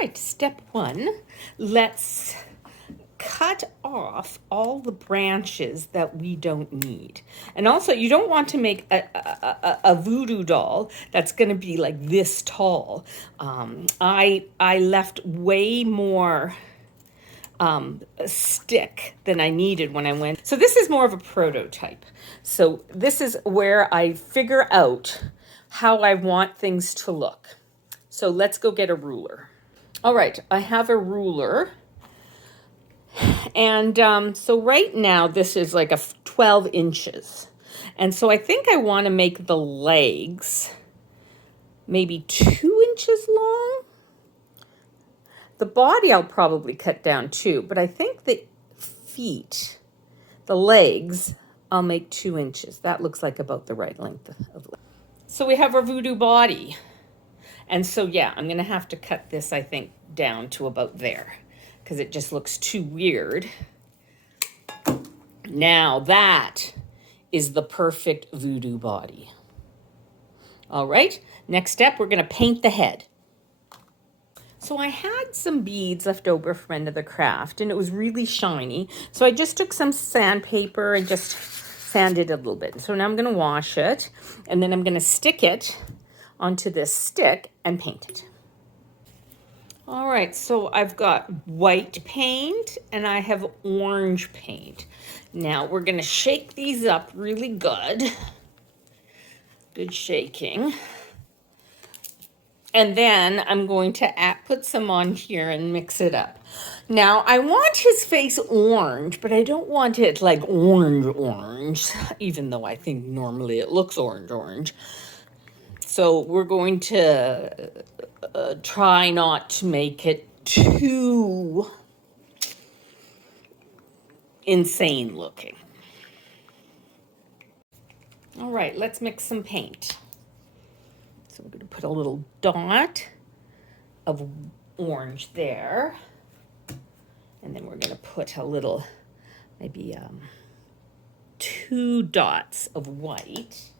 right, step one, let's cut off all the branches that we don't need. And also, you don't want to make a voodoo doll that's going to be like this tall. I left way more stick than I needed when I went. So this is more of a prototype. So this is where I figure out how I want things to look. So let's go get a ruler. All right, I have a ruler. And so right now this is like 12 inches. And so I think I want to make the legs maybe 2 inches long. The body I'll probably cut down too, but I think the feet, the legs, I'll make 2 inches. That looks like about the right length of leg. So we have our voodoo body. And so, yeah, I'm going to have to cut this, I think, down to about there because it just looks too weird. Now that is the perfect voodoo body. All right, next step, we're going to paint the head. So I had some beads left over from another craft, and it was really shiny. So I just took some sandpaper and just sanded it a little bit. So now I'm going to wash it, and then I'm going to stick it onto this stick and paint it. All right, so I've got white paint and I have orange paint. Now we're going to shake these up really good. Good shaking. And then I'm going to put some on here and mix it up. Now I want his face orange, but I don't want it like orange, even though I think normally it looks orange. So we're going to try not to make it too insane looking. All right, let's mix some paint. So we're going to put a little dot of orange there. And then we're going to put a little, maybe 2 dots of white.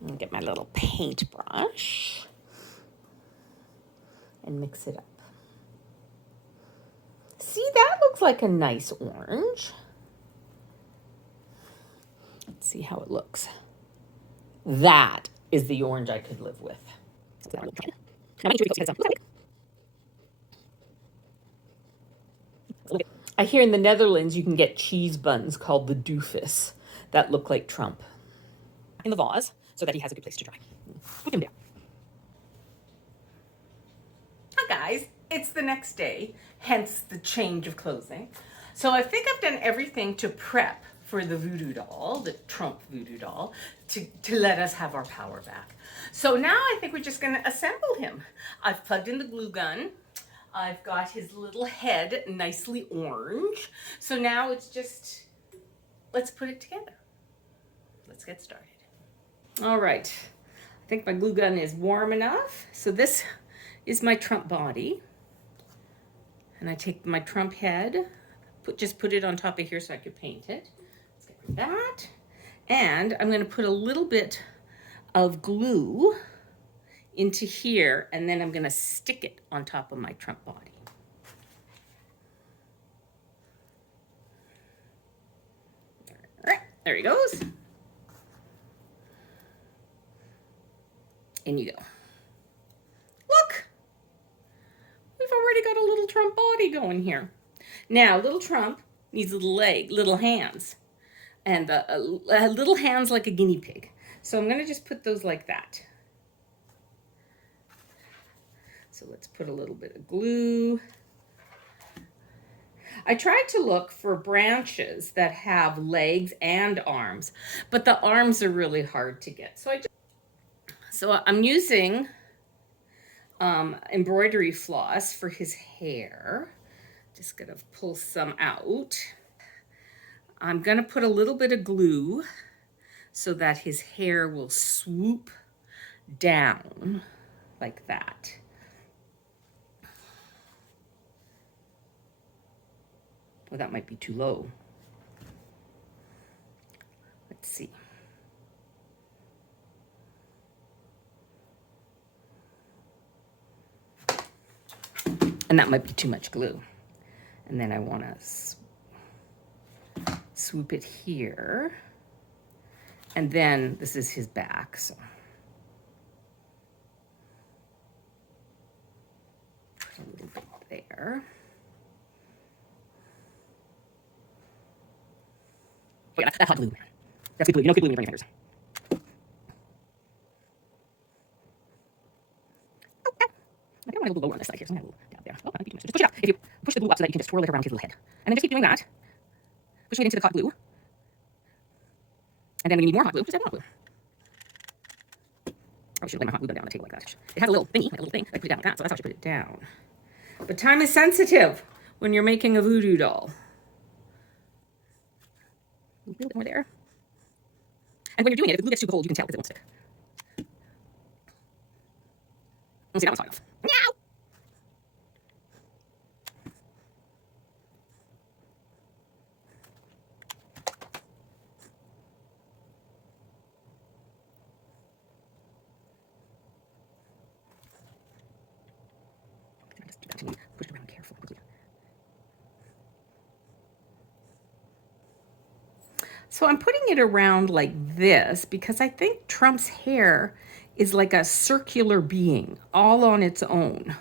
I'm going to get my little paintbrush and mix it up. See, that looks like a nice orange. Let's see how it looks. That is the orange I could live with. I hear in the Netherlands you can get cheese buns called the doofus that look like Trump. In the vase so that he has a good place to dry. Put him down. Hi guys, it's the next day, hence the change of clothing. So I think I've done everything to prep for the voodoo doll, the Trump voodoo doll, to let us have our power back. So now I think we're just going to assemble him. I've plugged in the glue gun. I've got his little head nicely orange. So now it's just, let's put it together. Let's get started. All right, I think my glue gun is warm enough. So this is my Trump body. And I take my Trump head, just put it on top of here so I could paint it. Let's get rid of that. And I'm gonna put a little bit of glue into here, and then I'm gonna stick it on top of my Trump body. There he goes. In you go. Look, we've already got a little Trump body going here. Now, little Trump needs a little leg, little hands, and little hands like a guinea pig. So I'm gonna just put those like that. So let's put a little bit of glue. I tried to look for branches that have legs and arms, but the arms are really hard to get. So I'm using embroidery floss for his hair. Just gonna pull some out. I'm gonna put a little bit of glue so that his hair will swoop down like that. Well, that might be too low. Let's see. And that might be too much glue. And then I want to swoop it here. And then this is his back, so. A little bit there. Oh yeah, that's hot glue. That's good glue. You know good glue when you burn your fingers. Okay. I think I want a little lower on this side here, so I'm going to down there. Oh, that might be too much. Just push it up. If you push the glue up so that you can just twirl it around his little head. And then just keep doing that. Pushing it into the hot glue. And then when you need more hot glue, just add more hot glue. I should lay my hot glue gun down on the table like that. It has a little thingy, like a little thing. I put it down like that, so that's how I should put it down. But time is sensitive when you're making a voodoo doll. A little bit more there. And when you're doing it, if the glue gets too cold, you can tell because it won't stick. Let's see, that one's hot enough. Meow! Just do that to me. Push it around carefully, quickly. So I'm putting it around like this because I think Trump's hair is like a circular being all on its own.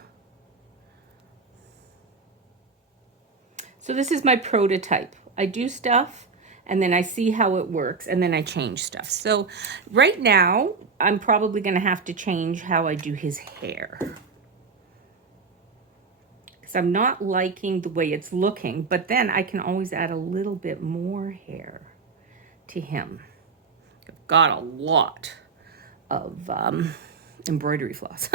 So this is my prototype. I do stuff and then I see how it works and then I change stuff. So right now I'm probably going to have to change how I do his hair. Because I'm not liking the way it's looking, but then I can always add a little bit more hair to him. I've got a lot of embroidery floss.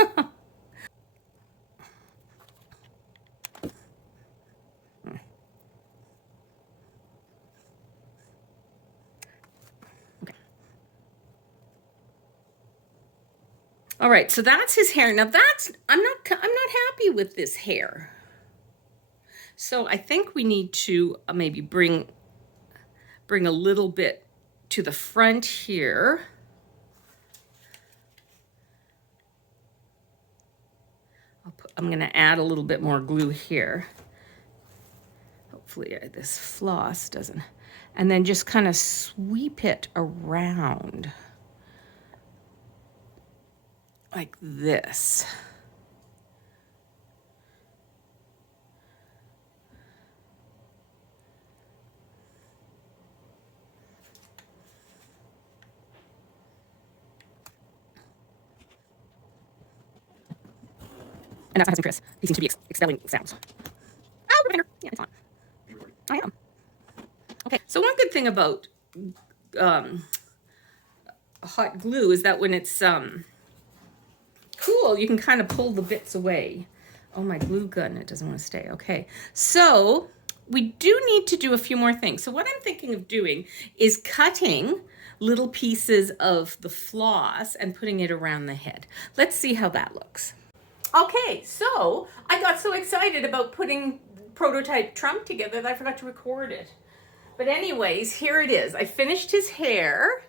Okay. All right, so that's his hair. Now I'm not happy with this hair. So I think we need to maybe bring a little bit to the front here. I'm going to add a little bit more glue here. Hopefully this floss doesn't. And then just kind of sweep it around like this. And that's my husband Chris. He seems to be expelling sounds. Oh, reminder. Yeah, it's on. I am. Okay, so one good thing about hot glue is that when it's cool, you can kind of pull the bits away. Oh, my glue gun, it doesn't want to stay. Okay, so we do need to do a few more things. So what I'm thinking of doing is cutting little pieces of the floss and putting it around the head. Let's see how that looks. Okay, so I got so excited about putting prototype Trump together that I forgot to record it. But anyways, here it is. I finished his hair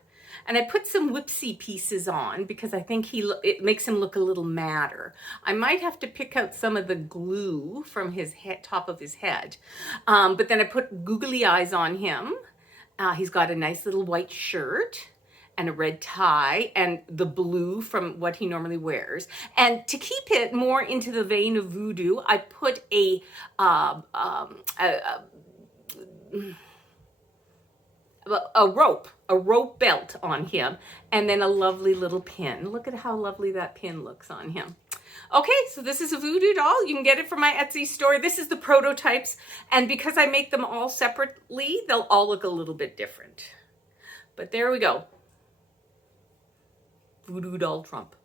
and I put some whipsy pieces on because I think it makes him look a little madder. I might have to pick out some of the glue from his head, top of his head. But then I put googly eyes on him. He's got a nice little white shirt and a red tie and the blue from what he normally wears. And to keep it more into the vein of voodoo, I put a rope belt on him, and then a lovely little pin. Look at how lovely that pin looks on him. Okay, so this is a voodoo doll. You can get it from my Etsy store. This is the prototypes, and because I make them all separately, they'll all look a little bit different. But there we go. Voodoo doll Trump.